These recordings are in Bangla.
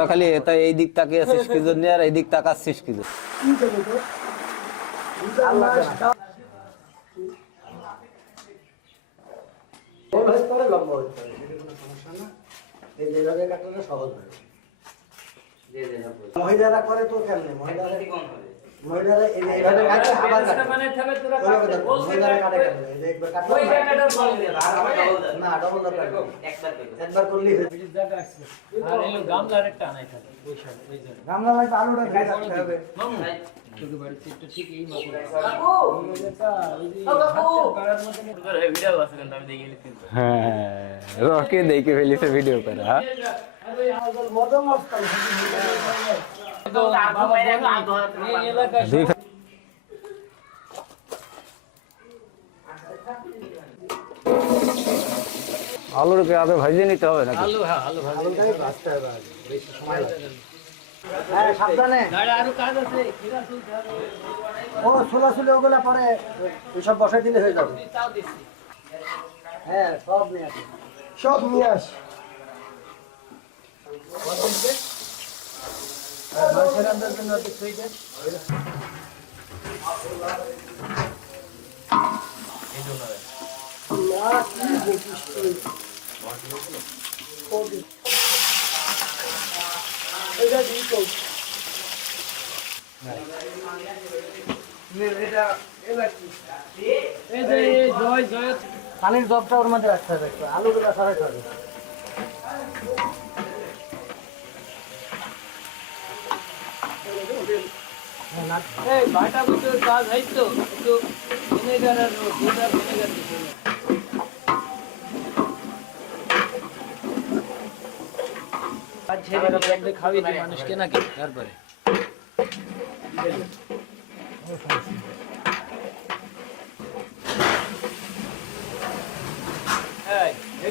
খালি এটা এই দিক তাকিয়ে আছিস কি জন্য আর এই দিক তাকাচ্ছিস কি জন্য? মহিলারা করে তো কেমনে মহিলারা এইভাবে কাটে আবার মহিলারা কাটে কেমনে একবার কাটে না ডবল একবার করলেই হয়ে আর এলো গামলার একটা আনাই থাকে ওই সাথে ওই যে গামলা লাগবে আলুটা ভেজে রাখতে হবে মামু তোকে বাড়িতে একটু ঠিক এই মাপে কাকু এটা ওই যে হাতের পাড়ার মতো করে ভিডিও আছে কিন্তু আমি দেখে লিখছি হ্যাঁ রকে দেখে ফেলিছে ভিডিও করে। হ্যাঁ আরে আগল মজা মস্ত তো বাবা এই এলাকা আলুর কি আগে ভাজিয়ে নিতে হবে নাকি? আলু হ্যাঁ আলু ভাজি ভাজতে হবে বেশি সময় লাগে হ্যাঁ সাবধানে গাড়ি আরো কাজ আছে খিরা তুলতে হবে ও ছোলাছুলি ওগুলা পরে সব বসাই দিলে হয়ে যাবে তাও দিছি হ্যাঁ সব নিয়ে আসি সব নিয়ে আস মাছের আন্দাজ জন্য একটু ছুঁই দে না কি বকিস তুই এটা দিই তো এটা এবার কি এই যে জয় জয় পানির জবটা ওর মধ্যে রাখতে হবে একটু আলুগুলো সরাইতে হবে এই বাটা বুঝতে কাজ হইতো একটু ভিনেগার আর ভিনেগার দিতে আজ ছেড়ে একদম খাওয়াই দিই মানুষকে নাকি তারপরে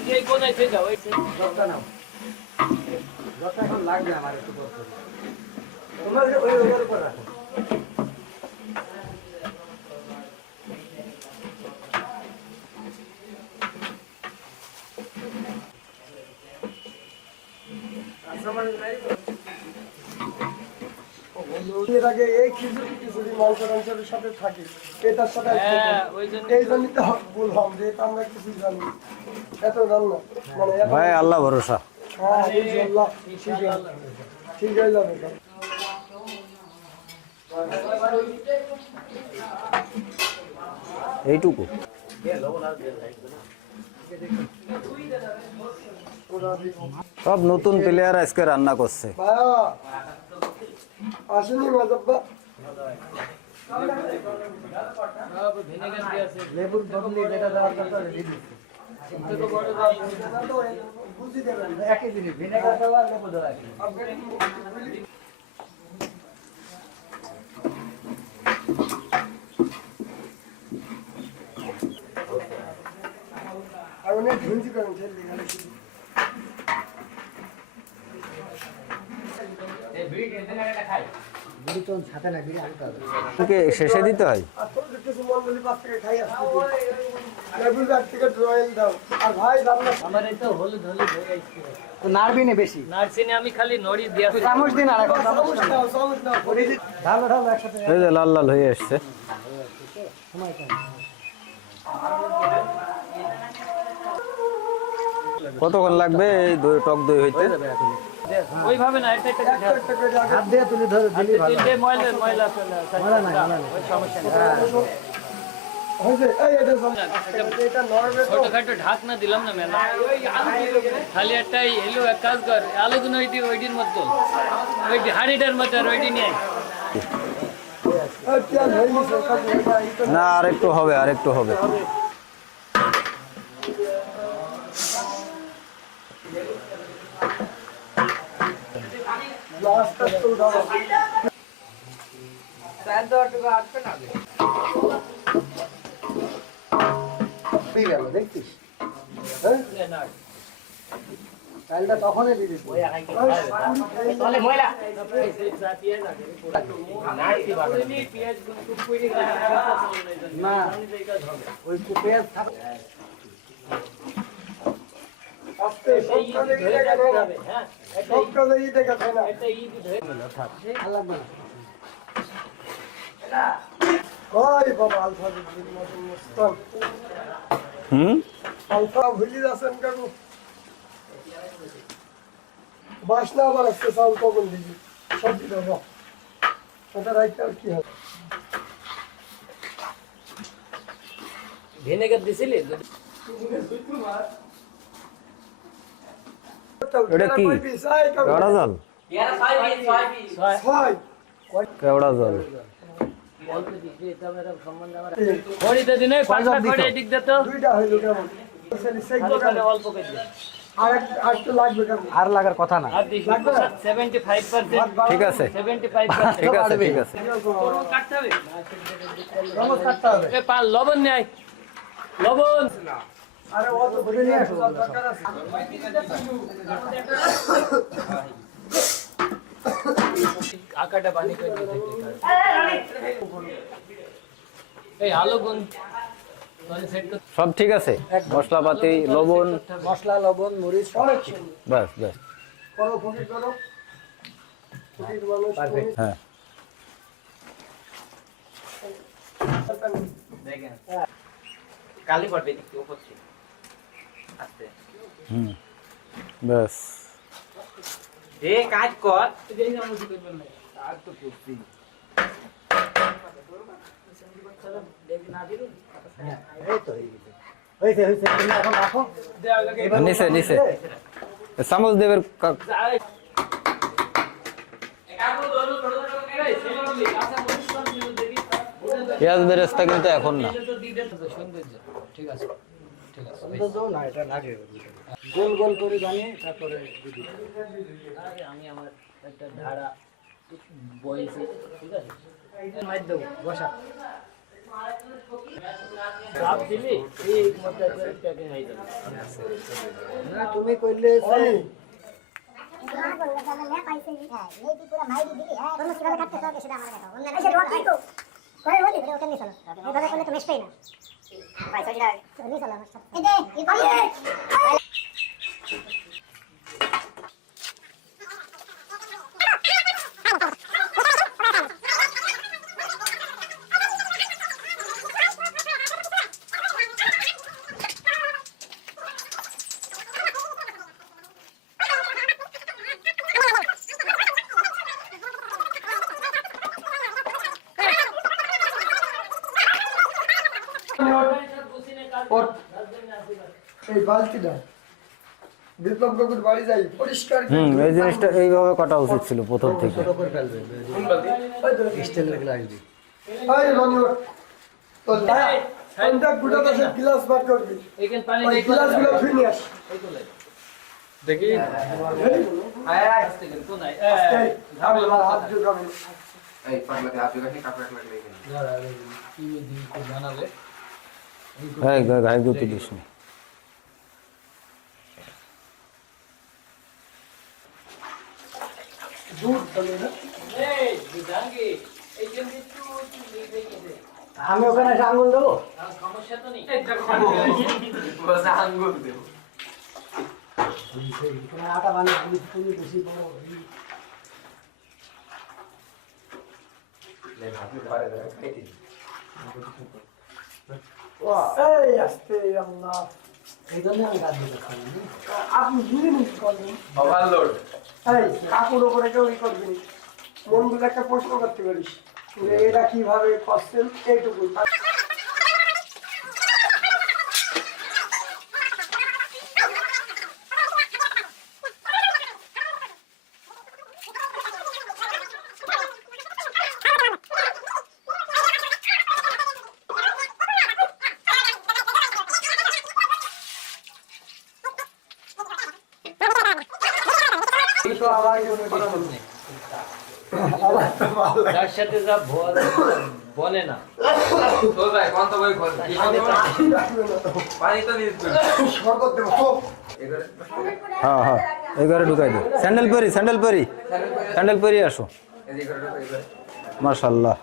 এই কোথায় থেকে যাও এই জবটা নাও জবটা এখন লাগবে আমার একটু করতে তোমার ওই ওর উপর রাখো এই খিচুড়ি মাংস টাংসের সাথে থাকে এটার সাথে এই জন্যই তো বললাম যে এটা আমরা কিছু জানি এত রান্না মানে ভাই আল্লাহ ভরসা। হ্যাঁ ইনশাআল্লাহ ঠিক হয়ে যাবে এইটুকু সব নতুন প্লেয়ার আজকে রান্না করছে। আসেনি মাজাব্বা ভিনেগার দিয়ে আছে লেবুর বদলে যেটা দেওয়ার কথা রেডি বুঝি দেবেন একই জিনিস ভিনেগার দেওয়া লেবু দেওয়া আর অনেক ঝুঁঝি করেন শেষে দিতে হয়। নাড়বি না বেশি নার্সিনে আমি খালি নড়ি দিয়া চামচ দিন আর ঢালো ঢালো একসাথে এই যে লাল লাল হয়ে আসছে। কতক্ষণ লাগবে এই টক দই হইতে? ওইভাবে না এটা হাত দিয়ে তুলে ধরে দিলি ভালো তিনটে ময়লা ময়লা ময়লা নাই ওই সমস্যা নেই হইছে এই এটা নরবে তো ছোটখাটো ঢাকনা দিলাম না মেলা খালি একটাই এলো এক কাজ কর আলু গুলো ওইটির মতো ওই হাড়িটার মতো আর ওইটি নিয়ে না আরেকটু হবে আরেকটু হবে। দেখছিস চালটা তখনই দিয়ে দিচ্ছি না ওই পেঁয়াজ আস্তে সব কাজে ই দেখা যায় না। হ্যাঁ সব কাজে ই দেখা যায় না। একটা ই ধরে ওই বাবা আলফা দিদির মতন মস্তান। আলফা ভুলি যাচ্ছেন কাকু। বাসনা আবার আসছে চাউল কখন দিবি সবজি দেবো ওটা রাখতে আর কি হবে ভিনেগার দিছিলি এটা কি? কেওড়া জল? কেওড়া জল। অল্প দিছি এটা মেরাম সম্বন্ধে আমার খড়িতে দিনে পাঁচটা খড়ি এদিক দে তো দুইটা হইলো কেমন তাহলে অল্প করে দে আর একটু লাগবে কেমন আর লাগার কথা না। আর দিছি 75% ঠিক আছে 75% ঠিক আছে ঠিক আছে। গরম কাটতে হবে চামচ কাটতে হবে এ পা লবণ নেই লবণ আরে অত ভরে নিয়ে আসো দরকার আছে আকাটা পানি করে দিতে এই আলু গুন তাহলে সেট কর সব ঠিক আছে, মশলাপাতি, লবণ, মশলা, লবণ, মরিচ সব অনেক ব্যাস ব্যাস। করো ফকির করো ফকির মানুষ হ্যাঁ দেখেন কালি পড়বে একটু উপর থেকে আস্তে ব্যাস। যে কাজ কর এই যে আমরা করবেন না আর তো করছি এই তো হয়েছে হয়েছে তুমি এখন রাখো। দেওয়া লাগে নিচে নিচে চামচ দেবের পেঁয়াজ বেরেস্তা কিন্তু এখন না। ঠিক আছে ঠিক আছে সৌন্দর্য না, এটা লাগে গোল গোল করে বানিয়ে তারপরে দিদি। আরে আমি আমার একটা ধারা বইছি ঠিক আছে মাইর দেবো বসা চাপ দিলি এই মধ্যে প্যাকিং হয়ে যাবে না তুমি কইলে অনেক এই বালতিটা বিপ্লব কাকুর বাড়ি যাই পরিষ্কার করে এই জিনিসটা এইভাবে কাটা উচিত ছিল প্রথম থেকে। ছোট করে ফেলবে স্টিলের গ্লাস দিয়ে। এই রনিওর তো সন্ধ্যা গুটা দশে গ্লাস বার করবি এখানে পানি ওই দেখো গ্লাসগুলো ধুই নিয়ে আস দেখি এই, আস্তে করে কোন আয় এই, আমি আমার হাত ঢুকাবি এই পাগলাতে হাত দিলে কাপড় এক লাগে এখানে কি দিন কো জানাবে হ্যাঁ গায়ে গুঁতো দিস নি। দুধ চলে না এই বিধাঙ্গি এই যে একটু দেখে গেছে আমি ওখানে এসে আঙুল দেবো। আর সমস্যা তো নেই বসে আঙ্গুল দেব তোমার আটা বানিয়ে তুমি বেশি বড় লে হাতে পারে দেবে খাইতে এই আস্তে আল্লাহ এই জন্য আমি গাছ দিতে খাই না। আপনি ধুয়ে নিতে করবেন ওভারলোড এই কাকুর উপরে কেউ ই করবি মনগুলো একটা প্রশ্ন করতে পারিস যে এটা কিভাবে করছেন এইটুকু তো আমার আমার তো ভালো লাগে। তার সাথে যা বলে না তো ভাই কোন তো বই খোল পানি তো নিয়ে শরবত দেবো তো এবারে হ্যাঁ হ্যাঁ এই ঘরে ঢুকাই দে। স্যান্ডেল পরি স্যান্ডেল পরি আসো। এই করে এবারে মাশাআল্লাহ।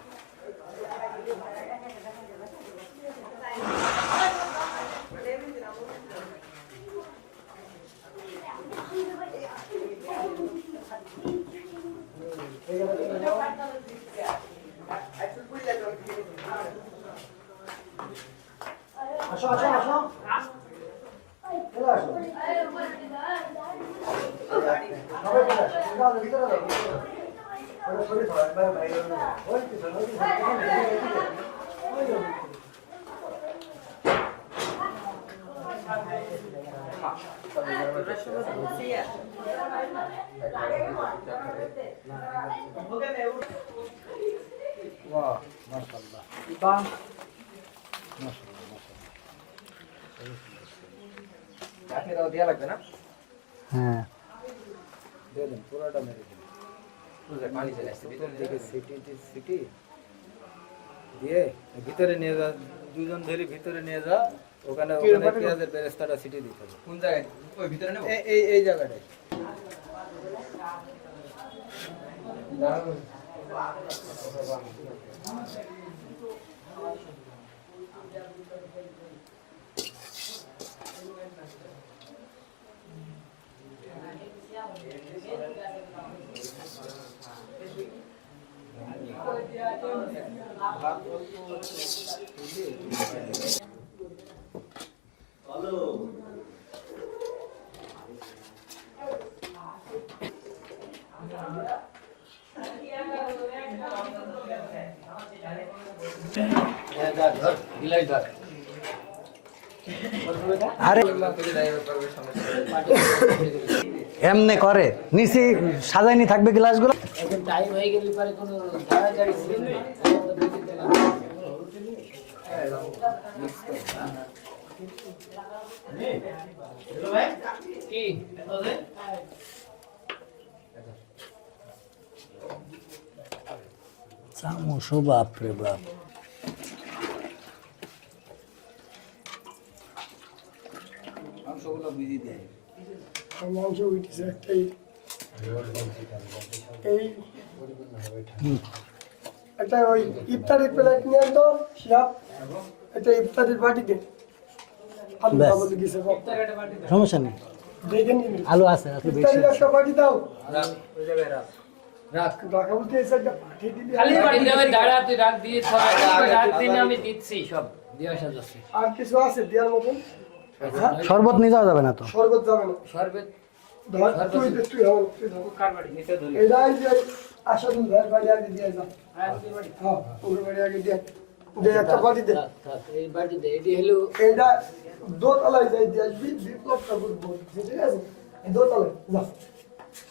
বাহ মাশাআল্লাহ চাটনিটাও দেওয়া লাগবে না? হ্যাঁ দিয়ে দেন পুরোটা মেরে দিন পানি চলে আসছে ভিতরে দিকে সিটি দিয়ে ভিতরে নিয়ে যা, দুজন ধরে ভিতরে নিয়ে যা, ওখানে ওখানে পেঁয়াজের বেরেস্তাটা সিটি দিতে হবে কোন জায়গায়? ওই ভিতরে নেবো? এই জায়গাটায়। আরে এমনে করে নিচে সাজাইনি থাকবে গ্লাসগুলো। এখন টাইম হয়ে গেলে পরে কোনো তাড়াতাড়ি ছিল না। কি চামচও বাপ রে বাপ। মাংসগুলো ভিজিয়ে দিয়ে মাংস উঠেছে একটাই এই একটা ওই ইফতারের প্লেট নিয়ে তো শিরাপ একটা ইফতারের বাটিতে আলু ব্যাস। খাবো দিছে সমস্যা নেই, দেখেন কিন্তু আলু আছে আসলে বেশি ইফতারের একটা বাটি দাও রাখ, ওই জায়গায় রাখ। রাখা বলতে এই সাইডটা পাঠিয়ে দিবি খালি আমি দাঁড়া তুই রাখ দিয়ে রাখ দিন আমি দিচ্ছি সব দিয়ে আসা যাচ্ছে। আর কিছু আছে দেওয়ার মতন শরবত নিয়ে যাওয়া যাবে না তো? শরবত যাবে না শরবত ধর তুই দে, তুই হও তুই ধর কার বাড়ি? নিচে ধরি এটা এই যে আসাদুল ভাইয়ের বাড়ি আগে দিয়ে যা হ্যাঁ বাড়ি হ্যাঁ ওর বাড়ি আগে দিয়ে দে একটা বাটি দে থাক, থাক, এই বাড়িতে এটি হলো এইটা দোতলায় যাই দিয়ে আসবি বিপ্লব ঠাকুর বোর্ড ঠিক আছে দোতলায় যা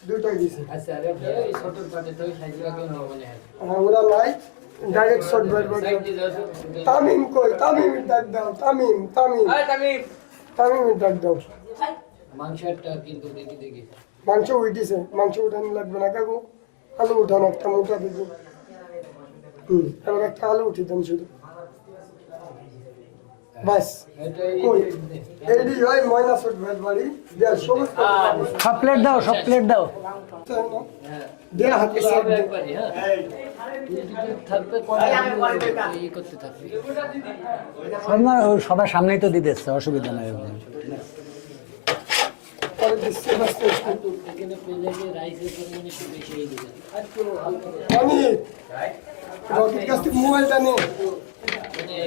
দুইটাই দিছে আচ্ছা আরে এই ছোট পাটে তো সাইজ কেউ না বলে আমরা নাই ডাইরেক্ট শর্ট বাইট বাড়ি সাইড দিয়ে দাও তামিম কই তামিম ডাক দাও তামিম তামিম আয় তামিম। তামিম ডাক দাও মাংসটা কিন্তু দেখি দেখি মাংস উঠিছে মাংস উঠানো লাগবে না কাকু আলু উঠানো একটা মোটা দিবি এবার একটা আলু উঠি দেন শুধু বাস কই এডি হয় ময়না শর্ট বাইট বাড়ি দেয়া সবুজ সব প্লেট দাও, সব প্লেট দাও। দেয়া হাতে সাইড দে একবারই হ্যাঁ থাকবে কোন এই করতে থাকবে সব না, ওই সবার সামনেই তো দিয়ে দিচ্ছে, অসুবিধা নাই। পরে দিচ্ছে বাস এখানে পেলে রাইসের পরিমাণ একটু বেশি হয়ে গেছে আর একটু হালকা আমি রকির কাছ থেকে মোবাইলটা নে মানে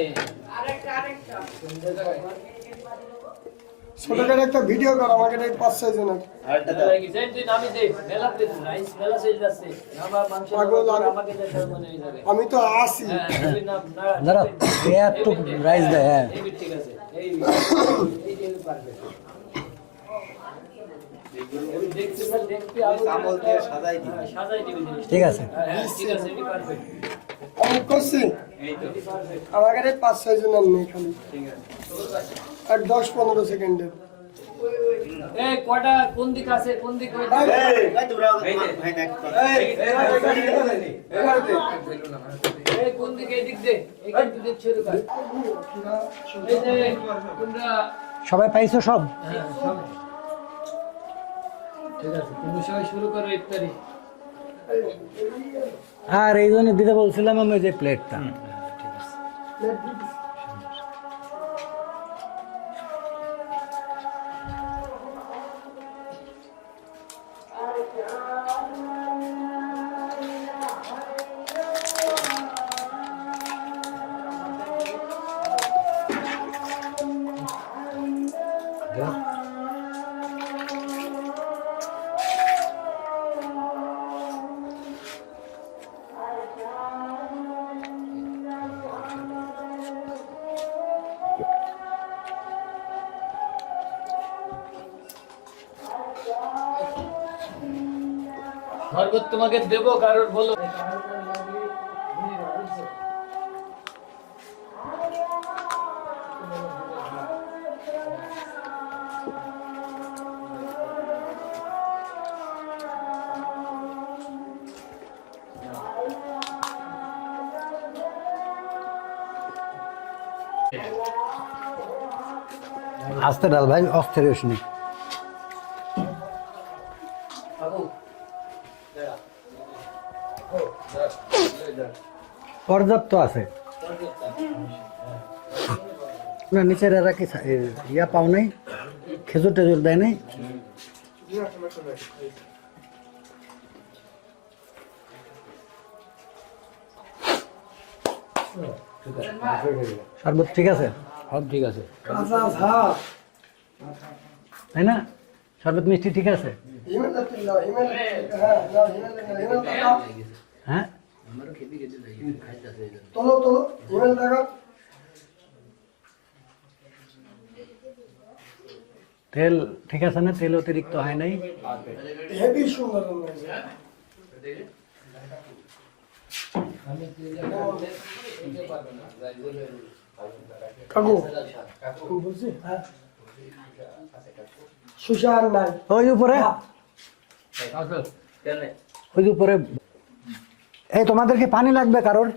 ছোটখাটো একটা ভিডিও কর আমাকে 5-6 জনের আমি তো আসি দাঁড়াও, এত রাইস দেয়, হ্যাঁ ঠিক আছে। আমি করছি আমাকে 5-6 জনের নেই খালি আর 10-15 সেকেন্ডের কটা কোন দিক আছে কোন দিক কোন দিকে এদিক দে এখান থেকে শুরু কর এই যে তোমরা সবাই পাইছো সব? ঠিক আছে তুমি সবাই শুরু করো ইফতারি আর এই জন্য দিতে বলছিলাম আমি যে প্লেটটা। শরবত তোমাকে দেবো, কারোর বলো। আস্তে ডাল ভাই, অস্থির হইস নি। পর্যাপ্ত আছে না, নিচের এরা কি ইয়া পাও নাই, খেজুর টেজুর দেয় নাই? শরবত ঠিক আছে, সব ঠিক আছে। কাঁচা ঝাল তাই না? শরবত মিষ্টি ঠিক আছে। হিমেল লাও হিমেল, হ্যাঁ লাও হিমেল টাকা হ্যাঁ, তোলো তোলো হিমেল টাকা। তেল ঠিক আছে না? তেল অতিরিক্ত হয় নাই? হেভি সুন্দর রান্না হয়েছে। কাকু বলছি হ্যাঁ, সুশান নাই ওই উপরে, ওই উপরে। এই তোমাদের কি পানি লাগবে কারোর?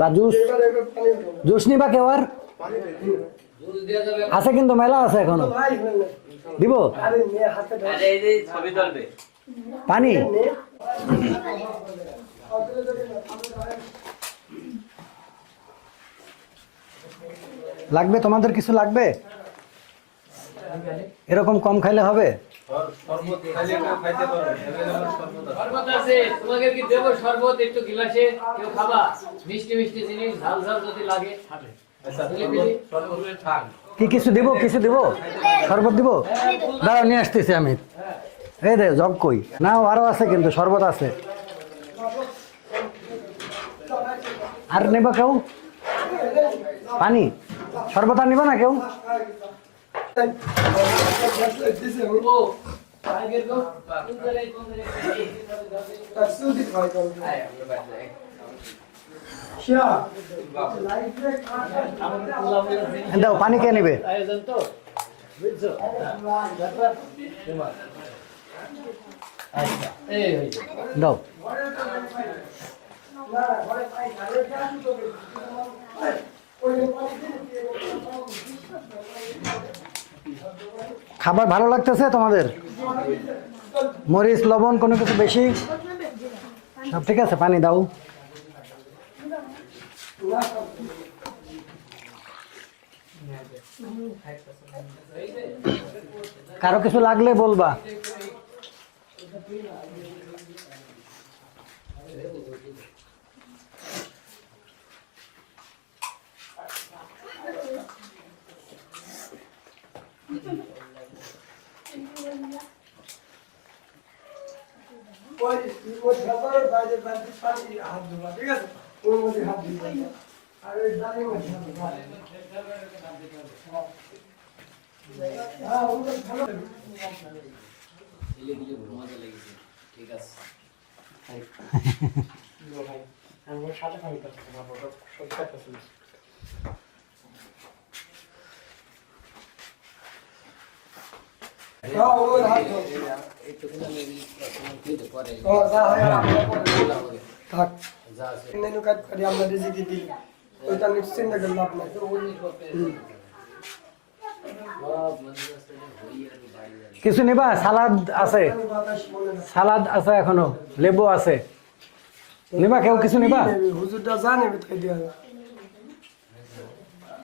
বা জুস, এবার এবার পানি উঠাবো। জুস নিবা কেউ আর? আছে কিন্তু মেলা আছে এখনো। ভাই হিমেল নাই। দিব আরে নে হাতে ধর। আরে এই যে ছবি তুলবে পানি? নে লাগবে তোমাদের? কিছু লাগবে? এরকম কম খাইলে হবে? শরবত খাইলে কেউ খাইতে পারবে, available শরবত আছে। শরবত আছে, তোমাকে কি দেবো শরবত একটু গিলাসে? কেউ খাবা? মিষ্টি মিষ্টি জিনিস, ঝাল ঝাল যদি লাগে। আচ্ছা, শরবত থাক। কি কিছু দিব? কিছু দিব? শরবত দিব? দাঁড়াও নিয়ে আসতেছি আমি। এই দে জগ কই না, আরো আছে কিন্তু, শরবত আছে। আর নেবা কেউ পানি? শরবত আর নিবা না কেউ? দিছে আমি ও, আগের গো, কোন জায়গায় কোন জায়গায়? তার সুদি খাই করব। শিয়া লাইফ রে কাটা আমার আল্লাহ বলে জিনিস দাও পানি কে নেবে? আয়োজন তো, বুঝছো? ব্যাপার তোমার। আচ্ছা, এই হইছে। দাও। না ঘরে পাই ঘরে কাজ তো ওই পানি খাবার ভালো লাগতেছে তোমাদের? মরিচ লবণ কোনো কিছু বেশি? সব ঠিক আছে, পানি দাও। কারো কিছু লাগলে বলবা। ওই খাবার বাইরে বাইরে পানি হাত ধোয়া, ঠিক আছে? ওর মধ্যে হাত দিবেন না। আর ওই ডালের মধ্যে হাত দিবেন। হ্যাঁ ওটা ভালো। আমি সাথে পানি করতে পারবো, সব কথা শুনছি। হ্যাঁ ওর হাত ধোয়া। ও যা হয় থাক। মেনু কাজ করি আমরা রেজিকি দিই, ওইটা নিশ্চিন্ত করে লাভ নাই। কিছু নিবা? সালাদ আছে, সালাদ আছে এখনো, লেবু আছে। নিবা কেউ? কিছু নিবা? হুজুরটা জানে তাই দেওয়া